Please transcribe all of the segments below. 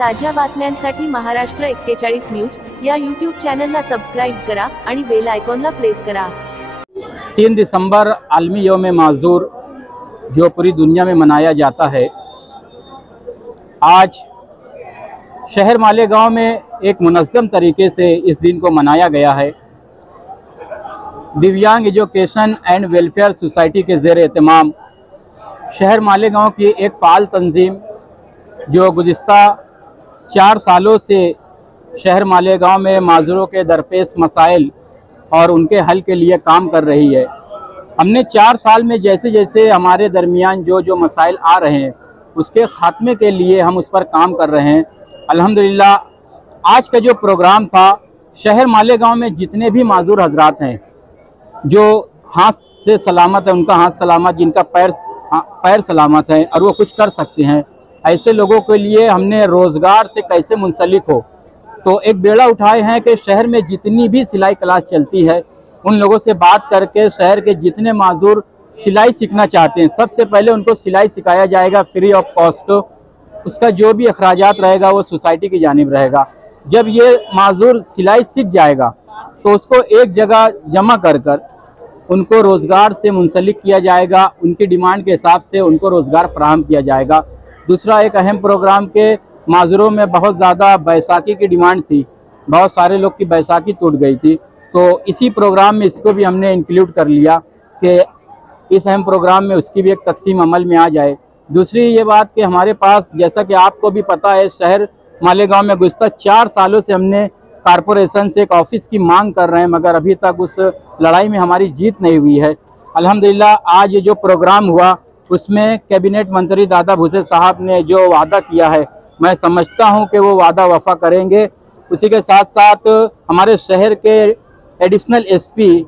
ताज्या बातम्यांसाठी महाराष्ट्र 41 न्यूज या यूट्यूब चॅनलला सबस्क्राइब करा आणि बेल आयकॉनला प्रेस करा। 3 दिसंबर आलमी यौम माजूर जो पूरी दुनिया में मनाया जाता है, आज शहर मालेगांव में एक मुनज़्ज़म तरीके से इस दिन को मनाया गया है। दिव्यांग एजुकेशन एंड वेलफेयर सोसाइटी के ज़ेर एहतमाम शहर मालेगांव की एक फ़ाल तंजीम जो गुज़िस्ता 4 सालों से शहर मालेगांव में माजूरों के दरपेश मसाइल और उनके हल के लिए काम कर रही है। हमने 4 साल में जैसे जैसे हमारे दरमियान जो मसाइल आ रहे हैं उसके ख़ात्मे के लिए हम उस पर काम कर रहे हैं। अल्हम्दुलिल्लाह आज का जो प्रोग्राम था, शहर मालेगांव में जितने भी माजूर हजरात हैं जो हाथ से सलामत है, उनका हाथ सलामत, जिनका पैर सलामत है और वो कुछ कर सकते हैं, ऐसे लोगों के लिए हमने रोज़गार से कैसे मुंसलिक हो तो एक बेड़ा उठाए हैं कि शहर में जितनी भी सिलाई क्लास चलती है उन लोगों से बात करके शहर के जितने माजूर सिलाई सीखना चाहते हैं सबसे पहले उनको सिलाई सिखाया जाएगा फ्री ऑफ कॉस्ट। उसका जो भी अखराजात रहेगा वो सोसाइटी की जानिब रहेगा। जब ये माजूर सिलाई सीख जाएगा तो उसको एक जगह जमा कर उनको रोज़गार से मुंसलिक किया जाएगा, उनकी डिमांड के हिसाब से उनको रोज़गार फराहम किया जाएगा। दूसरा, एक अहम प्रोग्राम के माजूरों में बहुत ज़्यादा बैसाखी की डिमांड थी, बहुत सारे लोग की बैसाखी टूट गई थी, तो इसी प्रोग्राम में इसको भी हमने इंक्लूड कर लिया कि इस अहम प्रोग्राम में उसकी भी एक तकसीम अमल में आ जाए। दूसरी ये बात कि हमारे पास, जैसा कि आपको भी पता है, शहर मालेगांव में गुज़िस्ता 4 सालों से हमने कारपोरेशन से एक ऑफ़िस की मांग कर रहे हैं, मगर अभी तक उस लड़ाई में हमारी जीत नहीं हुई है। अल्हम्दुलिल्लाह आज ये जो प्रोग्राम हुआ उसमें कैबिनेट मंत्री दादा भूसे साहब ने जो वादा किया है, मैं समझता हूं कि वो वादा वफा करेंगे। उसी के साथ साथ हमारे शहर के एडिशनल एसपी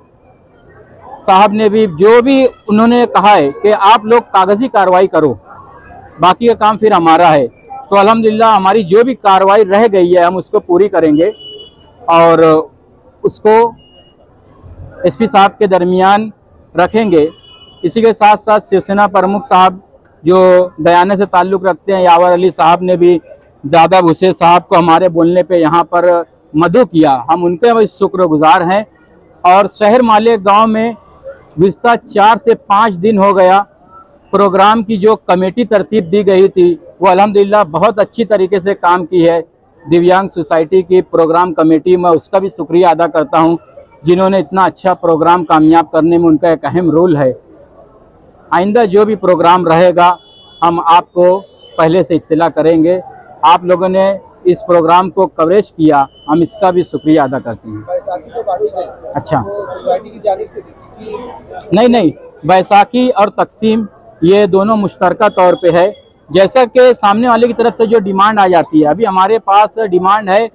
साहब ने भी उन्होंने कहा है कि आप लोग कागज़ी कार्रवाई करो, बाकी का काम फिर हमारा है। तो अल्हम्दुलिल्लाह हमारी जो भी कार्रवाई रह गई है हम उसको पूरी करेंगे और उसको एसपी साहब के दरमियान रखेंगे। इसी के साथ साथ शिवसेना प्रमुख साहब जो बयाने से ताल्लुक़ रखते हैं, यावर अली साहब ने भी दादा भूसे साहब को हमारे बोलने पे यहाँ पर मदऊ किया, हम उनके शुक्रगुजार हैं। और शहर मालेगांव में गुज़िस्ता 4 से 5 दिन हो गया प्रोग्राम की जो कमेटी तरतीब दी गई थी वो अल्हम्दुलिल्लाह बहुत अच्छी तरीके से काम की है। दिव्यांग सोसाइटी की प्रोग्राम कमेटी में उसका भी शुक्रिया अदा करता हूँ, जिन्होंने इतना अच्छा प्रोग्राम कामयाब करने में उनका एक अहम रोल है। आइंदा जो भी प्रोग्राम रहेगा हम आपको पहले से इत्तला करेंगे। आप लोगों ने इस प्रोग्राम को कवरेज किया, हम इसका भी शुक्रिया अदा करते हैं। बैसाखी तो बांटी गई। अच्छा, तो सोसाइटी की जानिब से नहीं, बैसाखी और तकसीम ये दोनों मुश्तरका तौर पे है। जैसा कि सामने वाले की तरफ से जो डिमांड आ जाती है, अभी हमारे पास डिमांड है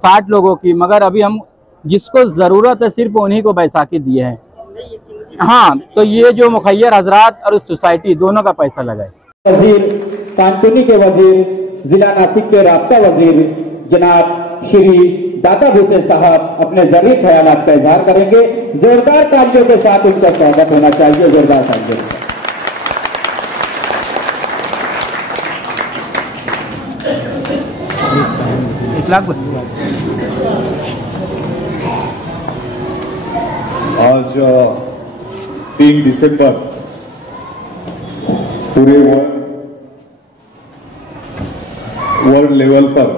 60 लोगों की, मगर अभी हम जिसको ज़रूरत है सिर्फ उन्हीं को बैसाखी दिए हैं। हाँ, तो ये जो मुखैर हजरात और सोसाइटी दोनों का पैसा लगा है। वजीर कानपुनी के वजीर जिला नासिक के राब्ता वजीर जनाब श्री दादा भूसे साहब अपने ज़रूरी ख्यालात का इजहार करेंगे। जोरदार तालियों के साथ उनका स्वागत होना चाहिए। जोरदार तालियों। आज 3 दिसंबर पूरे वर्ल्ड लेवल पर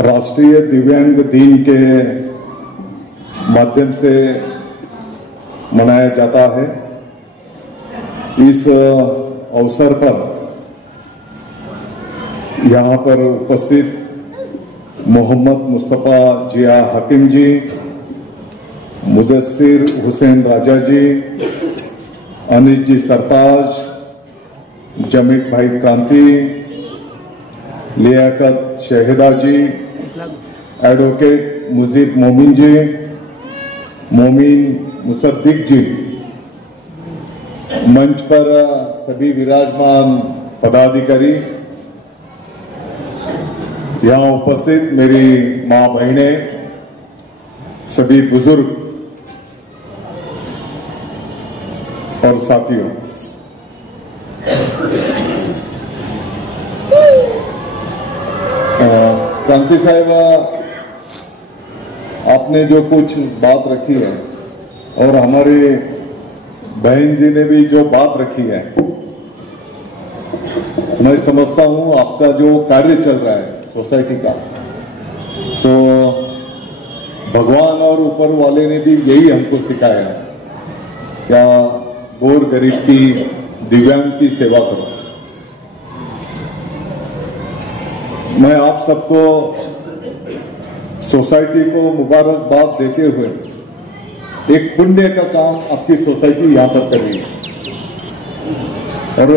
राष्ट्रीय दिव्यांग दिन के माध्यम से मनाया जाता है। इस अवसर पर यहाँ पर उपस्थित मोहम्मद मुस्तफ़ा जिया हकीम जी, मुदस्सिर हुसैन राजा जी, अनिल जी सरताज, जमीत भाई क्रांति, लियाकत शहीदा जी, एडवोकेट मुजीब मोमिन जी, मोमिन मुसद्दिक जी, मंच पर सभी विराजमान पदाधिकारी, यहाँ उपस्थित मेरी माँ बहनें, सभी बुजुर्ग और साथियों, क्रांति साहब, आपने जो कुछ बात रखी है और हमारे बहन जी ने भी जो बात रखी है, मैं समझता हूं आपका जो कार्य चल रहा है सोसाइटी का, तो भगवान और ऊपर वाले ने भी यही हमको सिखाया, क्या गोर गरीब की, दिव्यांग की सेवा करो। मैं आप सबको सोसाइटी को मुबारकबाद देते हुए एक पुण्य का काम आपकी सोसाइटी यहां पर कर रही है, और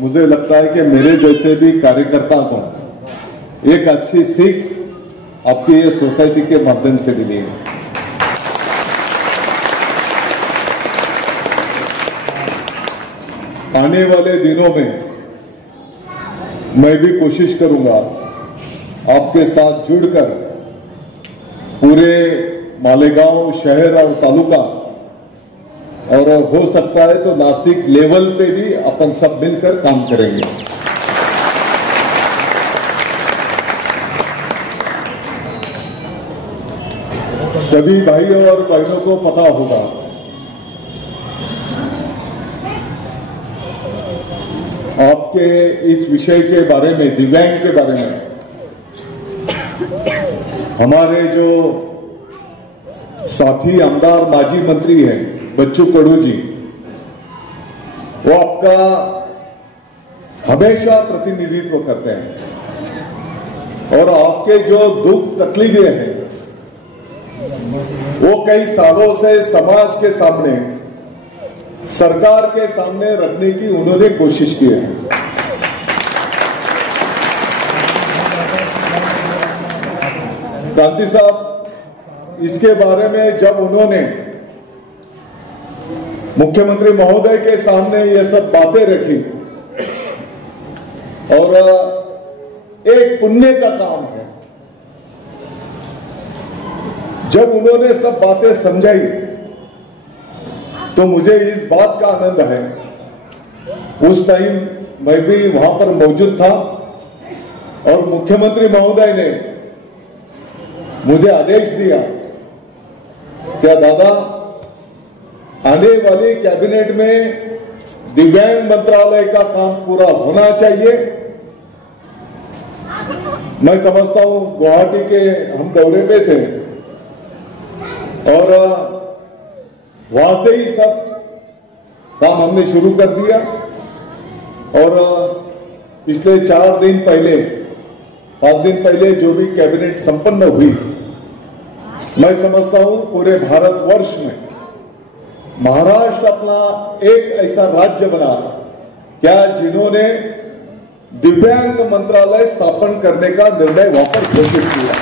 मुझे लगता है कि मेरे जैसे भी कार्यकर्ता को एक अच्छी सीख आपकी ये सोसाइटी के माध्यम से मिली है। आने वाले दिनों में मैं भी कोशिश करूंगा आपके साथ जुड़कर पूरे मालेगांव शहर और तालुका, और हो सकता है तो नासिक लेवल पे भी अपन सब मिलकर काम करेंगे। सभी भाइयों और बहनों को पता होगा आपके इस विषय के बारे में, दिव्यांग के बारे में, हमारे जो साथी आमदार माजी मंत्री हैं बच्चू कडू जी, वो आपका हमेशा प्रतिनिधित्व करते हैं, और आपके जो दुख तकलीफें हैं वो कई सालों से समाज के सामने, सरकार के सामने रखने की उन्होंने कोशिश की है। क्रांति साहब, इसके बारे में जब उन्होंने मुख्यमंत्री महोदय के सामने ये सब बातें रखी, और एक पुण्य का काम है, जब उन्होंने सब बातें समझाई तो मुझे इस बात का आनंद है, उस टाइम मैं भी वहां पर मौजूद था, और मुख्यमंत्री महोदय ने मुझे आदेश दिया, क्या दादा, आने वाली कैबिनेट में दिव्यांग मंत्रालय का काम पूरा होना चाहिए। मैं समझता हूं गुवाहाटी के हम दौरे पे थे, और वहां से ही सब काम हमने शुरू कर दिया, और पिछले 4 दिन पहले, 5 दिन पहले जो भी कैबिनेट संपन्न हुई, मैं समझता हूं पूरे भारतवर्ष में महाराष्ट्र अपना एक ऐसा राज्य बना क्या जिन्होंने दिव्यांग मंत्रालय स्थापन करने का निर्णय वहां पर घोषित किया।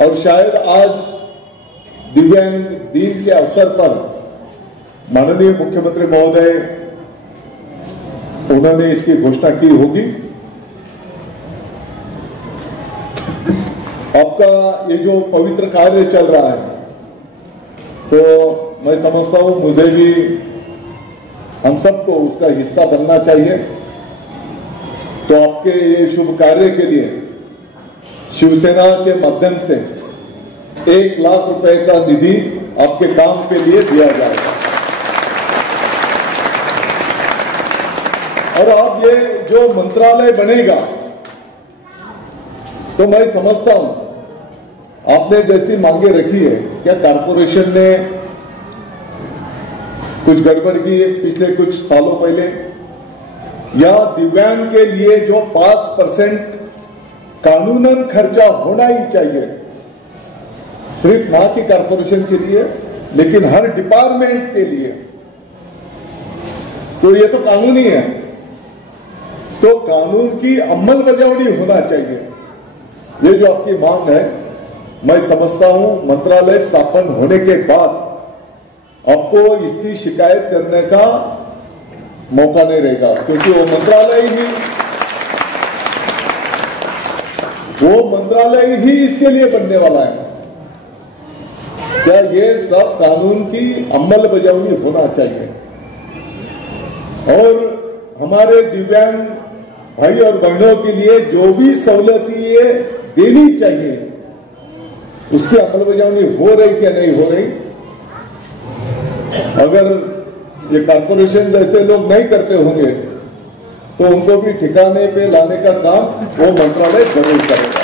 और शायद आज दिव्यांग दिन के अवसर पर माननीय मुख्यमंत्री महोदय उन्होंने इसकी घोषणा की होगी। आपका ये जो पवित्र कार्य चल रहा है, तो मैं समझता हूं मुझे भी, हम सबको उसका हिस्सा बनना चाहिए। तो आपके ये शुभ कार्य के लिए शिवसेना के माध्यम से 1 लाख रुपए का निधि आपके काम के लिए दिया जाएगा, और आप ये जो मंत्रालय बनेगा, तो मैं समझता हूं आपने जैसी मांगे रखी है, क्या कारपोरेशन ने कुछ गड़बड़ की है पिछले कुछ सालों पहले, या दिव्यांग के लिए जो 5% कानूनन खर्चा होना ही चाहिए, सिर्फ ना कि कारपोरेशन के लिए लेकिन हर डिपार्टमेंट के लिए, तो ये तो कानूनी है, तो कानून की अमलबजावनी होना चाहिए। ये जो आपकी मांग है, मैं समझता हूं मंत्रालय स्थापन होने के बाद आपको इसकी शिकायत करने का मौका नहीं रहेगा, क्योंकि वो मंत्रालय ही इसके लिए बनने वाला है। क्या ये सब कानून की अमलबजावनी होना चाहिए, और हमारे दिव्यांग भाई और बहनों के लिए जो भी सहूलतें ये देनी चाहिए उसकी अमलबजावनी हो रही क्या नहीं हो रही। अगर ये कॉर्पोरेशन जैसे लोग नहीं करते होंगे तो उनको भी ठिकाने पे लाने का काम वो मंत्रालय जरूर करेगा।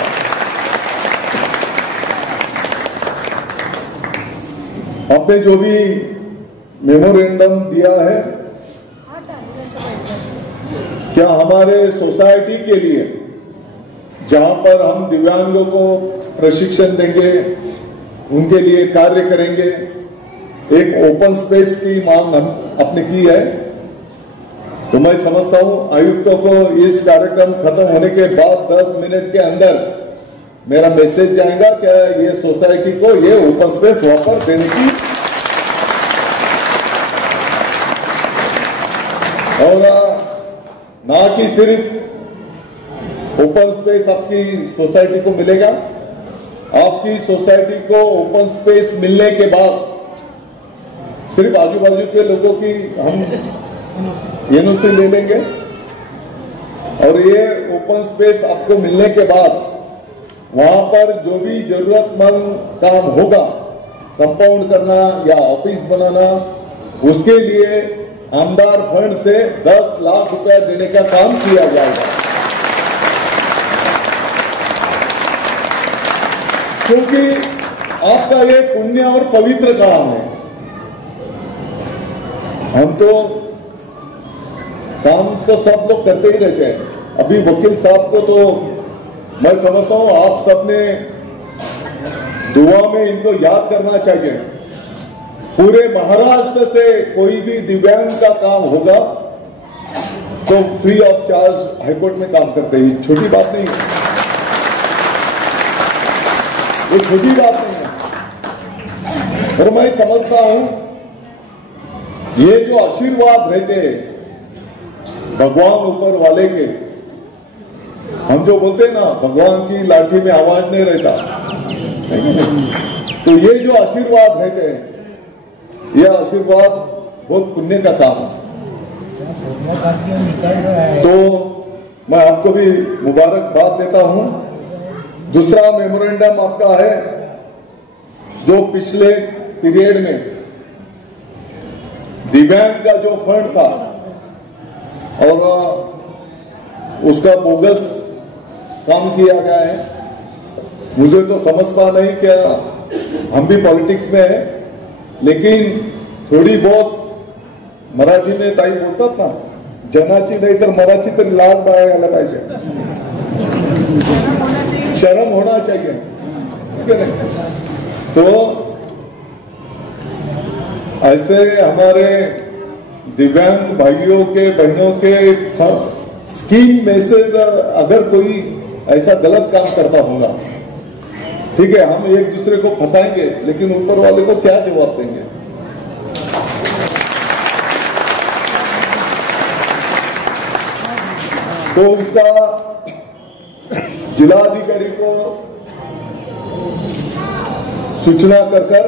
आपने जो भी मेमोरेंडम दिया है, क्या हमारे सोसाइटी के लिए जहां पर हम दिव्यांगों को प्रशिक्षण देंगे, उनके लिए कार्य करेंगे, एक ओपन स्पेस की मांग हम अपने की है। तो मैं समझता हूं आयुक्तों को इस कार्यक्रम खत्म होने के बाद 10 मिनट के अंदर मेरा मैसेज जाएगा क्या ये सोसाइटी को ये ओपन स्पेस वापस देने की, और ना कि सिर्फ ओपन स्पेस आपकी सोसाइटी को मिलेगा, आपकी सोसाइटी को ओपन स्पेस मिलने के बाद सिर्फ आजू बाजू के लोगों की हम एनओसी ले लेंगे और ये ओपन स्पेस आपको मिलने के बाद वहां पर जो भी जरूरतमंद काम होगा, कंपाउंड करना या ऑफिस बनाना, उसके लिए आमदार फंड से 10 लाख रुपया देने का काम किया जाएगा। क्योंकि आपका ये पुण्य और पवित्र काम है। हम तो काम तो सब लोग करते ही रहते हैं। अभी वकील साहब को तो मैं समझता हूं आप सबने दुआ में इनको याद करना चाहिए। पूरे महाराष्ट्र से कोई भी दिव्यांग का काम होगा तो फ्री ऑफ चार्ज हाईकोर्ट में काम करते हैं। छोटी बात नहीं है, ये छोटी बात नहीं है। और मैं समझता हूं ये जो आशीर्वाद रहते हैं भगवान ऊपर वाले के, हम जो बोलते हैं ना भगवान की लाठी में आवाज नहीं रहता, तो ये जो आशीर्वाद रहते हैं ये आशीर्वाद बहुत पुण्य का काम है। तो मैं आपको भी मुबारकबाद देता हूं। दूसरा मेमोरेंडम आपका है जो पिछले पीरियड में दिव्यांग का जो फंड था और उसका बोगस काम किया गया है। मुझे तो समझता नहीं क्या, हम भी पॉलिटिक्स में है, लेकिन थोडी बहुत मराठी में ताई बोलतात ना, जनाची नाही तर मराठी तर लाज बाळगायला पाहिजे, शर्म होना चाहिए, ठीक है ना? तो ऐसे हमारे दिव्यांग भाइयों के बहनों के स्कीम में से अगर कोई ऐसा गलत काम करता होगा, ठीक है, हम एक दूसरे को फंसाएंगे, लेकिन ऊपर वाले को क्या जवाब देंगे? तो उसका जिलाधिकारी को सूचना कर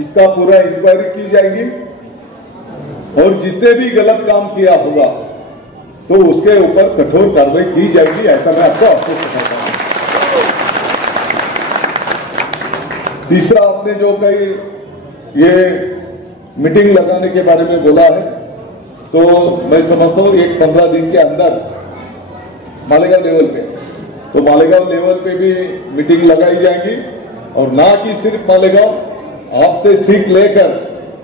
इसका पूरा इंक्वायरी की जाएगी और जिससे भी गलत काम किया होगा तो उसके ऊपर कठोर कार्रवाई की जाएगी, ऐसा मैं आपको आश्वस्त करता हूं। तीसरा, आपने जो कई ये मीटिंग लगाने के बारे में बोला है, तो मैं समझता हूं एक 15 दिन के अंदर मालेगांव लेवल पे, तो मालेगांव लेवल पे भी मीटिंग लगाई जाएगी और ना कि सिर्फ मालेगांव, आपसे सीख लेकर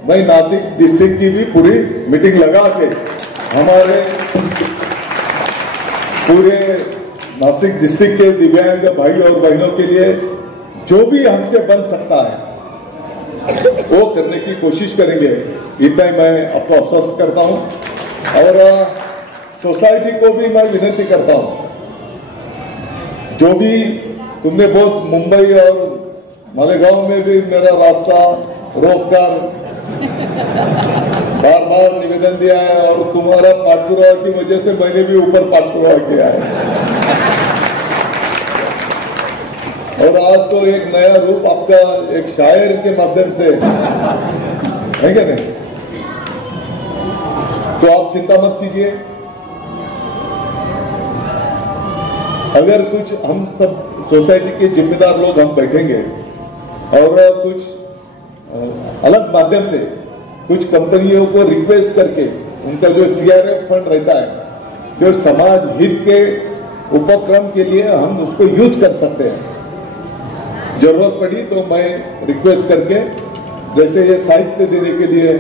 मैं नासिक डिस्ट्रिक्ट की भी पूरी मीटिंग लगा के हमारे पूरे नासिक डिस्ट्रिक्ट के दिव्यांग भाई और बहनों के लिए जो भी हमसे बन सकता है वो करने की कोशिश करेंगे, इतना ही मैं आपको आश्वस्त करता हूं। और सोसाइटी को भी मैं विनती करता हूं, जो भी तुमने बहुत मुंबई और मालेगांव में भी मेरा रास्ता रोककर बार बार निवेदन दिया है और तुम्हारा पाठपुरावा की वजह से मैंने भी ऊपर पाठपुरावा किया है और आज तो एक नया रूप आपका एक शायर के माध्यम से है क्या नहीं? तो आप चिंता मत कीजिए, अगर कुछ हम सब सोसाइटी के जिम्मेदार लोग हम बैठेंगे और कुछ अलग माध्यम से कुछ कंपनियों को रिक्वेस्ट करके उनका जो सीआरएफ फंड रहता है जो समाज हित के उपक्रम के लिए हम उसको यूज कर सकते हैं। जरूरत पड़ी तो मैं रिक्वेस्ट करके जैसे ये साहित्य देने के लिए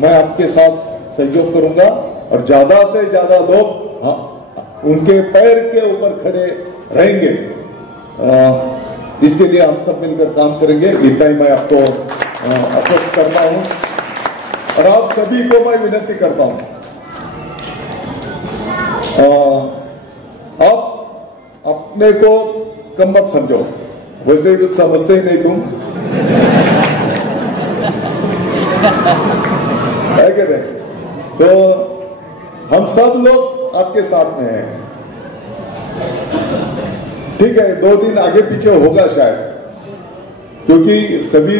मैं आपके साथ सहयोग करूंगा और ज्यादा से ज्यादा लोग उनके पैर के ऊपर खड़े रहेंगे, इसके लिए हम सब मिलकर काम करेंगे। इतना ही मैं आपको आश्वस्त करता हूं और आप सभी को मैं विनती करता हूं, आप अपने को कम मत समझो, वैसे भी समझते ही नहीं तुम है कि नहीं? तो हम सब लोग आपके साथ में हैं। ठीक है, 2 दिन आगे पीछे होगा शायद, क्योंकि सभी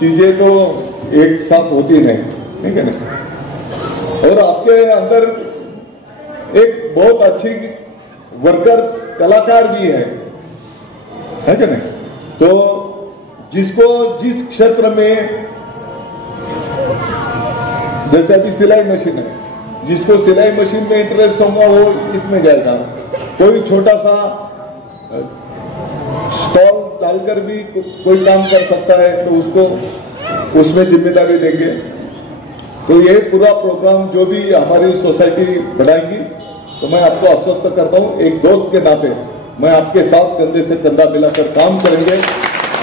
चीजें तो एक साथ होती नहीं, ठीक है नहीं? और आपके अंदर एक बहुत अच्छी वर्कर्स कलाकार भी है कि नहीं? तो जिसको जिस क्षेत्र में, जैसे अभी सिलाई मशीन है, जिसको सिलाई मशीन में इंटरेस्ट होगा वो इसमें जाएगा। कोई छोटा सा स्टॉल डालकर भी कोई काम कर सकता है तो उसको उसमें जिम्मेदारी देंगे। तो ये पूरा प्रोग्राम जो भी हमारी सोसाइटी बढ़ाएगी, तो मैं आपको आश्वस्त करता हूं, एक दोस्त के नाते मैं आपके साथ कंधे से कंधा मिलाकर काम करेंगे,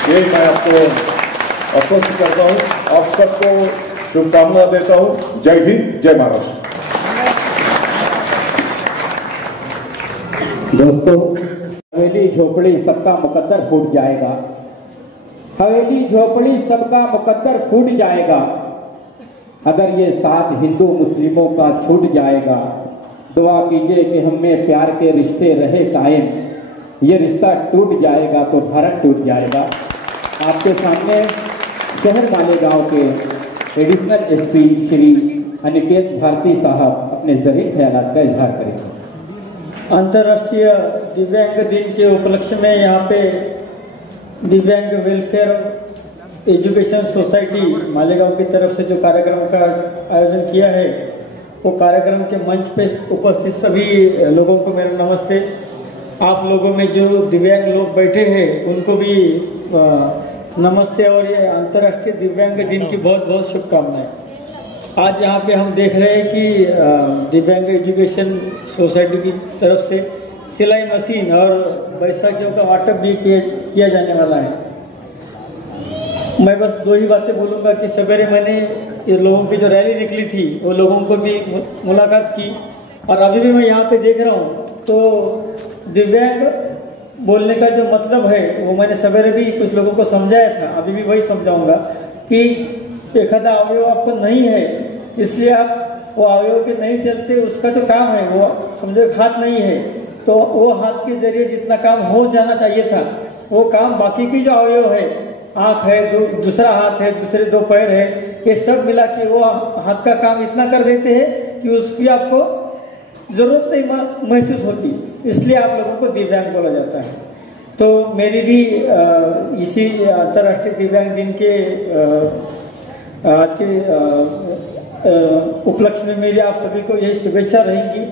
ये मैं आपको आश्वस्त करता हूं। आप सबको शुभकामना देता हूं। जय हिंद, जय महाराष्ट्र। दोस्तों, हवेली झोपड़ी सबका मुकद्दर फूट जाएगा, हवेली झोपड़ी सबका मुकद्दर फूट जाएगा, अगर ये साथ हिंदू मुस्लिमों का छूट जाएगा। दुआ कीजिए कि हम में प्यार के रिश्ते रहे कायम, ये रिश्ता टूट जाएगा तो भारत टूट जाएगा। आपके सामने शहर मालेगांव के एडिशनल एसपी श्री अनिकेत भारती साहब अपने ज़रूरी ख्यालात का इजहार करेंगे। अंतर्राष्ट्रीय दिव्यांग दिन के उपलक्ष्य में यहाँ पे दिव्यांग वेलफेयर एजुकेशन सोसाइटी मालेगांव की तरफ से जो कार्यक्रम का आयोजन किया है, वो कार्यक्रम के मंच पे उपस्थित सभी लोगों को मेरा नमस्ते। आप लोगों में जो दिव्यांग लोग बैठे हैं उनको भी नमस्ते और ये अंतर्राष्ट्रीय दिव्यांग दिन की बहुत बहुत शुभकामनाएं। आज यहाँ पे हम देख रहे हैं कि दिव्यांग एजुकेशन सोसाइटी की तरफ से सिलाई मशीन और बैसाखियों का वाटप भी किया जाने वाला है। मैं बस 2 ही बातें बोलूँगा कि सवेरे मैंने ये लोगों की जो रैली निकली थी वो लोगों को भी मुलाकात की और अभी भी मैं यहाँ पे देख रहा हूँ, तो दिव्यांग बोलने का जो मतलब है वो मैंने सवेरे भी कुछ लोगों को समझाया था, अभी भी वही समझाऊंगा कि एक आधा अवयव आपको नहीं है, इसलिए आप वो अवयव के नहीं चलते, उसका जो काम है वो समझो एक हाथ नहीं है, तो वो हाथ के जरिए जितना काम हो जाना चाहिए था वो काम बाकी की जो अवयव है, आँख है, दूसरा हाथ है, दूसरे 2 पैर है, ये सब मिला के वो हाथ का काम इतना कर देते हैं कि उसकी आपको जरूरत नहीं महसूस होती, इसलिए आप लोगों को दिव्यांग बोला जाता है। तो मेरी भी इसी अंतर्राष्ट्रीय दिव्यांग दिन के आज के उपलक्ष्य में मेरी आप सभी को यही शुभेच्छा रहेंगी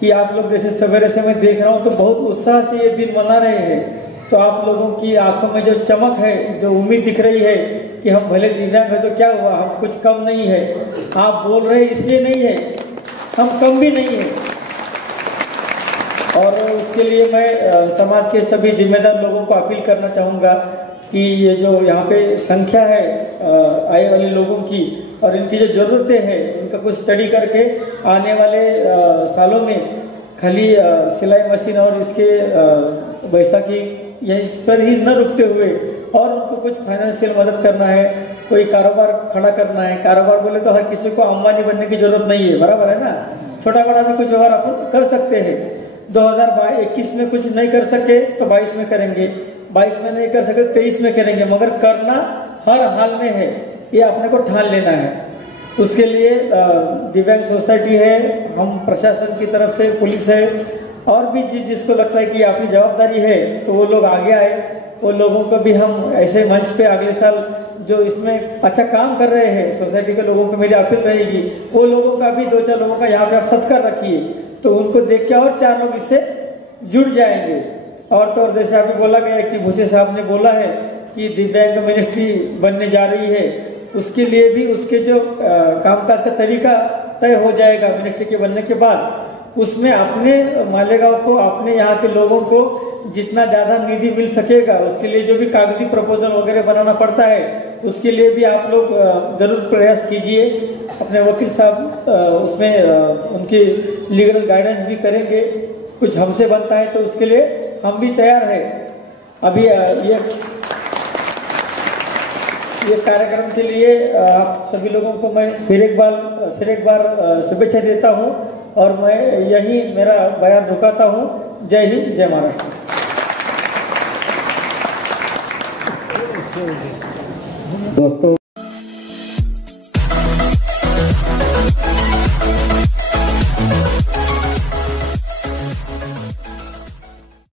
कि आप लोग जैसे सवेरे से मैं देख रहा हूँ तो बहुत उत्साह से ये दिन मना रहे हैं, तो आप लोगों की आंखों में जो चमक है, जो उम्मीद दिख रही है कि हम भले दिव्यांग है तो क्या हुआ, हम कुछ कम नहीं है, आप बोल रहे इसलिए नहीं है, हम कम भी नहीं है। और उसके लिए मैं समाज के सभी जिम्मेदार लोगों को अपील करना चाहूँगा कि ये जो यहाँ पे संख्या है आए वाले लोगों की और इनकी जो ज़रूरतें हैं इनका कुछ स्टडी करके आने वाले सालों में खाली सिलाई मशीन और इसके बैसाखी या इस पर ही न रुकते हुए और उनको कुछ फाइनेंशियल मदद करना है, कोई कारोबार खड़ा करना है। कारोबार बोले तो हर किसी को अंबानी बनने की जरूरत नहीं है, बराबर है ना, छोटा बड़ा भी कुछ व्यवहार अपन कर सकते हैं। 2021 में कुछ नहीं कर सके तो 22 में करेंगे, 22 में नहीं कर सके तो 23 में करेंगे, मगर करना हर हाल में है, ये अपने को ठान लेना है। उसके लिए दिव्यांग सोसाइटी है, हम प्रशासन की तरफ से पुलिस है और भी जिसको लगता है कि अपनी जवाबदारी है तो वो लोग आगे आए। वो लोगों को भी हम ऐसे मंच पे अगले साल जो इसमें अच्छा काम कर रहे हैं सोसाइटी के लोगों को मेरी अपील रहेगी, वो लोगों का भी 2-4 लोगों का यहाँ पे आप सत्कार रखिए, तो उनको देख के और 4 लोग इससे जुड़ जाएंगे। और तो और जैसे अभी बोला गया कि भूसे साहब ने बोला है कि दिव्यांग मिनिस्ट्री बनने जा रही है, उसके लिए भी उसके जो कामकाज का तरीका तय हो जाएगा मिनिस्ट्री के बनने के बाद। उसमें अपने मालेगांव को, अपने यहाँ के लोगों को जितना ज़्यादा निधि मिल सकेगा, उसके लिए जो भी कागजी प्रपोजल वगैरह बनाना पड़ता है, उसके लिए भी आप लोग जरूर प्रयास कीजिए। अपने वकील साहब उसमें उनकी लीगल गाइडेंस भी करेंगे। कुछ हमसे बनता है तो उसके लिए हम भी तैयार है। अभी ये कार्यक्रम के लिए आप सभी लोगों को मैं फिर एक बार शुभेच्छा देता हूँ और मैं यही मेरा बयान रुकाता हूँ। जय हिंद, जय महाराष्ट्र। दोस्तों